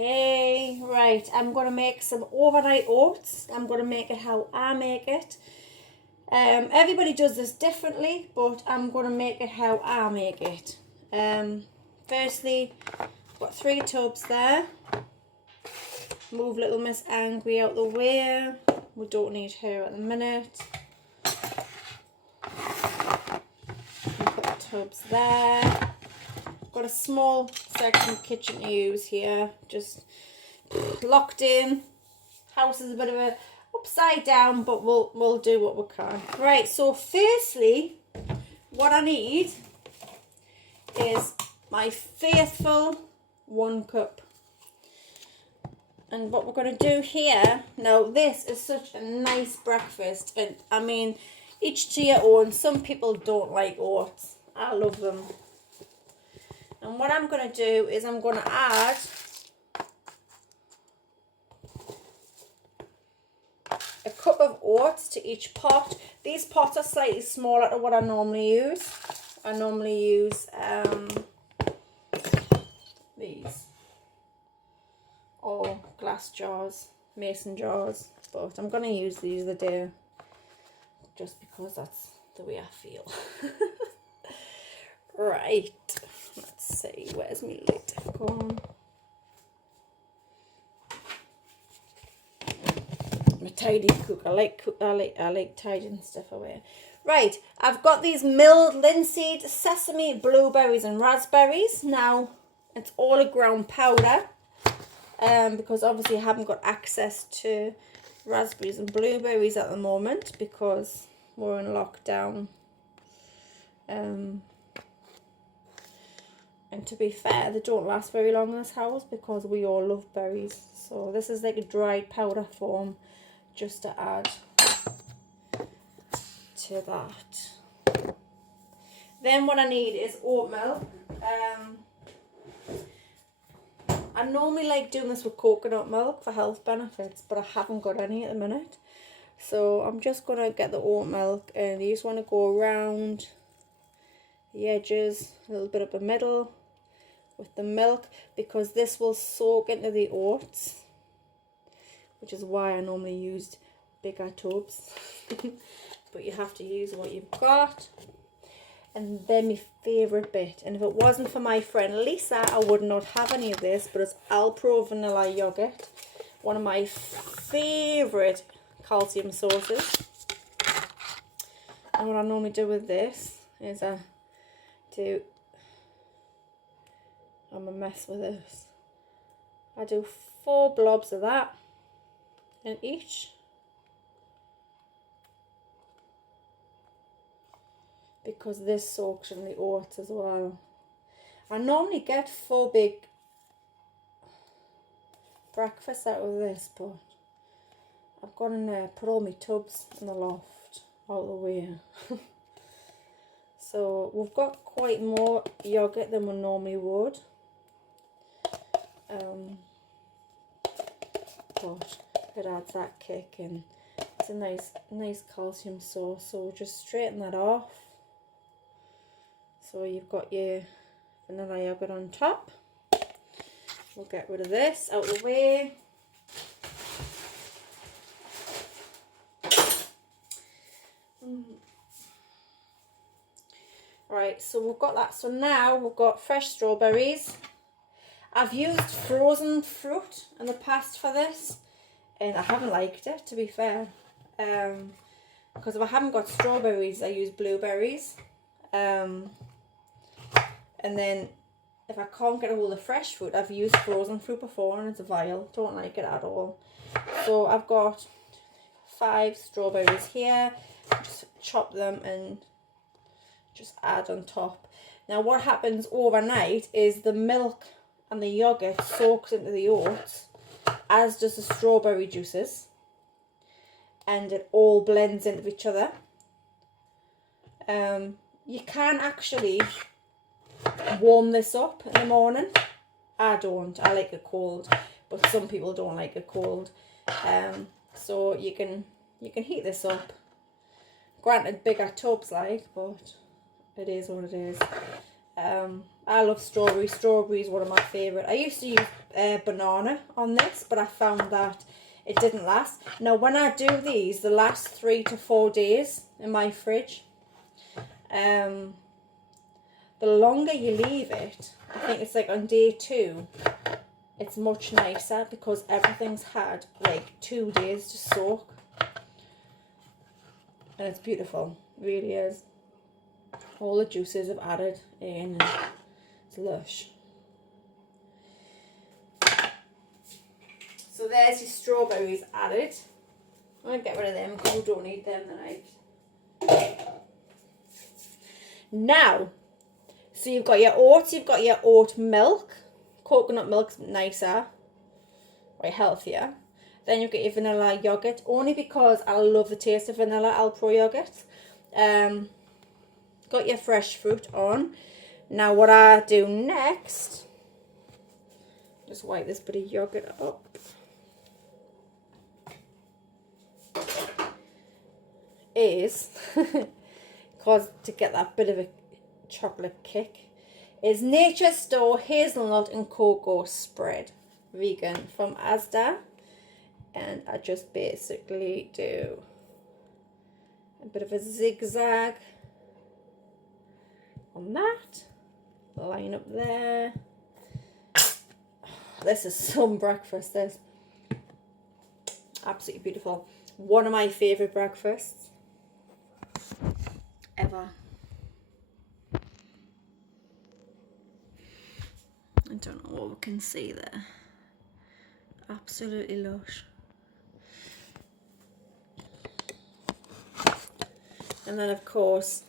Okay, right, I'm going to make some overnight oats. I'm going to make it how I make it. Everybody does this differently, but I'm going to make it how I make it. Firstly, I've got 3 tubs there. Move little Miss Angry out the way. We don't need her at the minute. Put the tubs there. Got a small section of kitchen to use here. Just locked in. House is a bit of a upside down, but we'll do what we can. Right, so firstly, what I need is my faithful 1 cup. And what we're going to do here, now this is such a nice breakfast, and I mean, each to your own. Some people don't like oats. I love them. And what I'm going to do is I'm going to add a cup of oats to each pot. These pots are slightly smaller than what I normally use. I normally use these. Or glass jars, mason jars, but I'm going to use these today just because that's the way I feel. Right, let's see, where's my lid gone? I'm a tidy cook. I like tidying stuff away. Right, I've got these milled linseed, sesame, blueberries and raspberries. Now, it's all a ground powder. Because obviously I haven't got access to raspberries and blueberries at the moment because we're in lockdown. And to be fair, they don't last very long in this house because we all love berries. So this is like a dried powder form just to add to that. Then what I need is oat milk. I normally like doing this with coconut milk for health benefits, but I haven't got any at the minute. So I'm just going to get the oat milk, and you just want to go around the edges, a little bit up the middle with the milk, because this will soak into the oats, which is why I normally used bigger tubs. But you have to use what you've got. And then my favourite bit, and if it wasn't for my friend Lisa, I would not have any of this, but it's Alpro vanilla yogurt, one of my favourite calcium sources. And what I normally do with this is I'm a mess with this. I do 4 blobs of that in each. Because this soaks in the oats as well. I normally get 4 big breakfasts out of this, but I've gone in there, put all my tubs in the loft out of the way. So we've got quite more yogurt than we normally would. But it adds that kick, and it's a nice calcium source. So we'll just straighten that off. So you've got your vanilla yogurt on top. We'll get rid of this out of the way. Right, so we've got that. So now we've got fresh strawberries. I've used frozen fruit in the past for this, and I haven't liked it, to be fair. Because if I haven't got strawberries, I use blueberries. And then if I can't get a hold of fresh fruit, I've used frozen fruit before and it's vile. Don't like it at all. So I've got 5 strawberries here. Just chop them and just add on top. Now what happens overnight is the milk and the yogurt soaks into the oats, as does the strawberry juices. And it all blends into each other. You can actually warm this up in the morning. I don't. I like it cold, but some people don't like it cold. So you can heat this up. Granted, bigger tubs but it is what it is. I love strawberry. Strawberry is one of my favourite. I used to use banana on this, but I found that it didn't last. Now, when I do these, they last 3 to 4 days in my fridge. The longer you leave it, I think it's like on day 2, it's much nicer because everything's had like 2 days to soak. And it's beautiful, it really is. All the juices have added in and it's lush. So there's your strawberries added. I'm going to get rid of them because we don't need them tonight. Now, so you've got your oats, you've got your oat milk. Coconut milk's nicer, way healthier. Then you've got your vanilla yogurt, only because I love the taste of vanilla Alpro yogurt. Got your fresh fruit on. Now what I do next, just wipe this bit of yogurt up. Is, because to get that bit of a chocolate kick, is Nature's Store hazelnut and cocoa spread, vegan, from Asda. And I just basically do a bit of a zigzag on that, line up there. This is some breakfast, this. Absolutely beautiful. One of my favourite breakfasts ever. I don't know what we can see there. Absolutely lush. And then of course